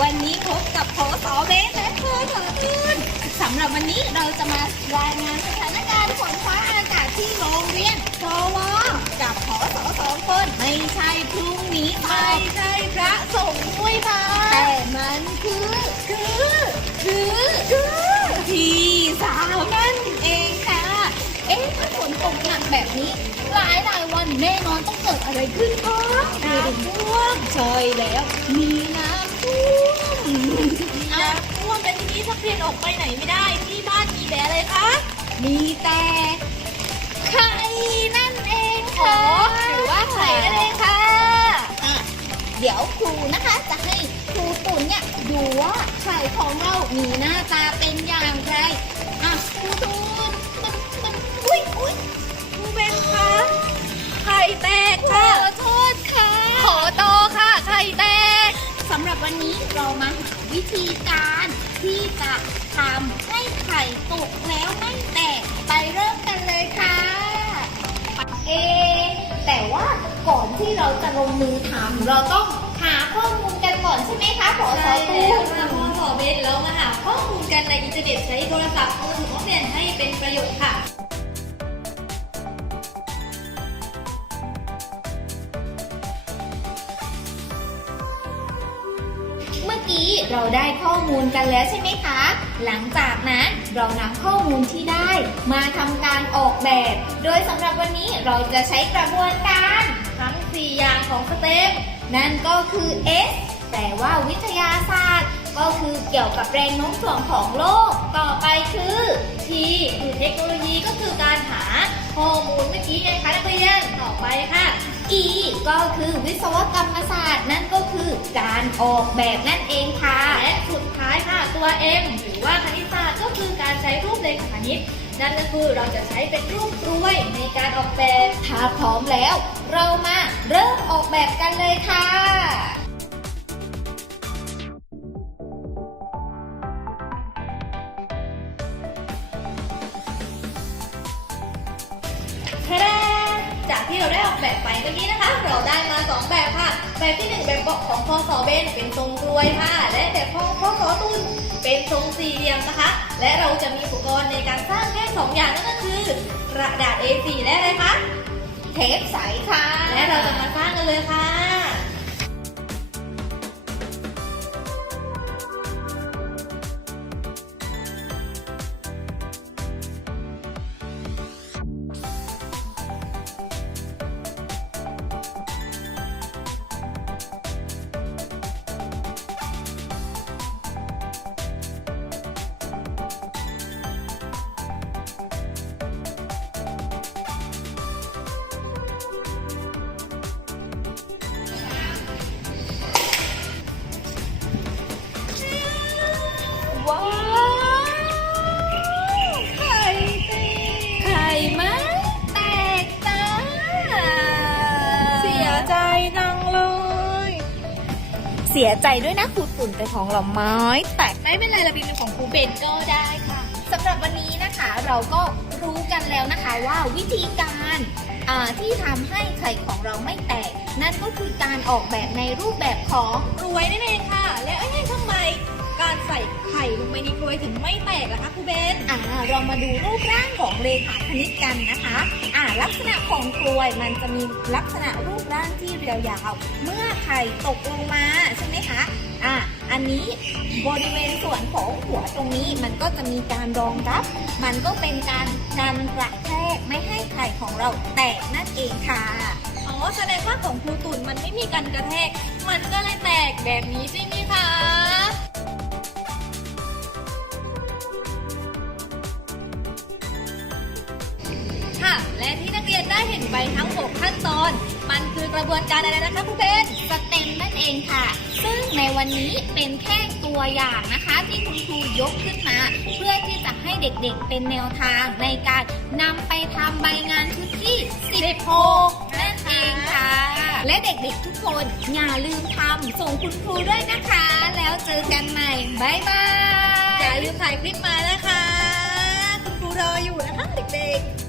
วันนี้พบกับพอสอเบสและครูเถอตื่นสำหรับวันนี้เราจะมารายงานสถานการณ์ฝนฟ้าอากาศที่โรงเรียนชวกับพอสอสองคนไม่ใช่พรุ่งนี้ไม่ใช่พระสงฆ์ด้วยค่ะแต่มันคือคือคือคือพี่สาวนั่นเองค่ะ เอ๊ะถ้าฝนตกหนักแบบนี้ หลายหลายวันแน่นอนต้องเกิดอะไรขึ้นคะน้ำท่วมใช่แล้วมีน้ำท่วมน้ำท่วมแต่ทีนี้ถ้าเรียนออกไปไหนไม่ได้ ที่บ้านมีแต่อะไรคะ มีแต่ไข่นั่นเองค่ะหรือว่าไข่นั่นเองค่ะ อะ เดี๋ยวครูนะคะจะให้ครูตุ่นเนี่ยดูว่าไข่ของเรา มีหน้าตาเป็นอย่างไร วันนี้เรามาหาวิธีการที่จะทำให้ไข่ตกแล้วไม่แตกไปเริ่มกันเลยค่ะ เอ แต่ว่าก่อนที่เราจะลงมือทำเราต้องหาข้อมูลกันก่อนใช่ไหมคะขอสใช่อตูแล้วค่ะพ่อสอเบนเรามาหาข้อมูลกันในอินเทอร์เน็ตใช้โทรศัพท์มือถือของเรียนให้เป็นประโยชน์ค่ะ กี้เราได้ข้อมูลกันแล้วใช่ไหมคะ หลังจากนั้นเรานำข้อมูลที่ได้ มาทำการออกแบบ โดยสำหรับวันนี้เราจะใช้กระบวนการทั้ง 4 อย่างของสเต็ปนั่นก็คือ S แต่ว่าวิทยาศาสตร์ ก็คือเกี่ยวกับแรงโน้มถ่วงของโลก ต่อไปคือ T คือเทคโนโลยีก็คือการหาข้อมูลเมื่อกี้ไงคะนักเรียน ต่อไปค่ะ E ก็คือวิศวกรรมศาสตร์นั่นก็ การออกแบบนั่นเองค่ะ และสุดท้ายค่ะตัว M หรือว่าคณิตศาสตร์ก็คือการใช้รูปเลขาคณิต นั่นก็คือเราจะใช้เป็นรูปกล้วยในการออกแบบถ้าพร้อมแล้ว เรามาเริ่มออกแบบกันเลยค่ะแค่จากที่เราได้ออกแบบไปเมื่อกี้นะคะ แบบที่1แบบของพอสอเบนเป็นทรงกลวยค่ะ และแบบของพอสอตุนเป็นทรงสี่เหลี่ยมนะคะ และเราจะมีอุปกรณ์ในการสร้างแค่2อย่างนั่นก็คือกระดาษ A4 และอะไรคะเทปใสค่ะ และเราจะมาสร้างกันเลยค่ะ เสียใจด้วยนะครูตุ่นแต่ของเราไม้แตกไม่เป็นไรเราเป็นของครูเบนก็ได้ค่ะสำหรับวันนี้นะคะเราก็รู้กันแล้วนะคะว่าวิธีการอ่าที่ทำให้ไข่ของเราไม่แตก นั่นก็คือการออกแบบในรูปแบบของกลวยนั่นเองค่ะ และเอ้ยทำไมการใส่ไข่ลงไปในกลวยถึงไม่แตกล่ะคะครูเบนอ่าเรามาดูรูปร่างของเลขาคณิตกันนะคะอ่าลักษณะของกลวยมันจะมีลักษณะรูปร่างที่เรียวยาว เมื่อไข่ตกลงมา นี้บริเวณส่วนของหัวตรงนี้มันก็จะมีการรองรับ มันก็เป็นการกันกระแทกไม่ให้ไข่ของเราแตกนั่นเองค่ะอ๋อแสดงว่าของครูตุ่นมันไม่มีการกระแทก มันก็เลยแตกแบบนี้ใช่ไหมคะค่ะ และที่นักเรียนได้เห็นไปทั้ง 6 ขั้นตอน มันคือกระบวนการอะไรนะคะครูเบนสเต็มนั่นเองค่ะ ซึ่ง วันนี้เป็นแค่ตัวอย่างนะคะที่คุณครูยกขึ้นมา เพื่อที่จะให้เด็กๆเป็นแนวทางในการนำไปทำใบงานชุดที่ 16นั่นเองค่ะ และเด็กๆทุกคนอย่าลืมทำส่งคุณครูด้วยนะคะ แล้วเจอกันใหม่บ๊ายบายอย่าลืมถ่ายคลิปมานะคะ คุณครูรออยู่นะคะเด็กๆ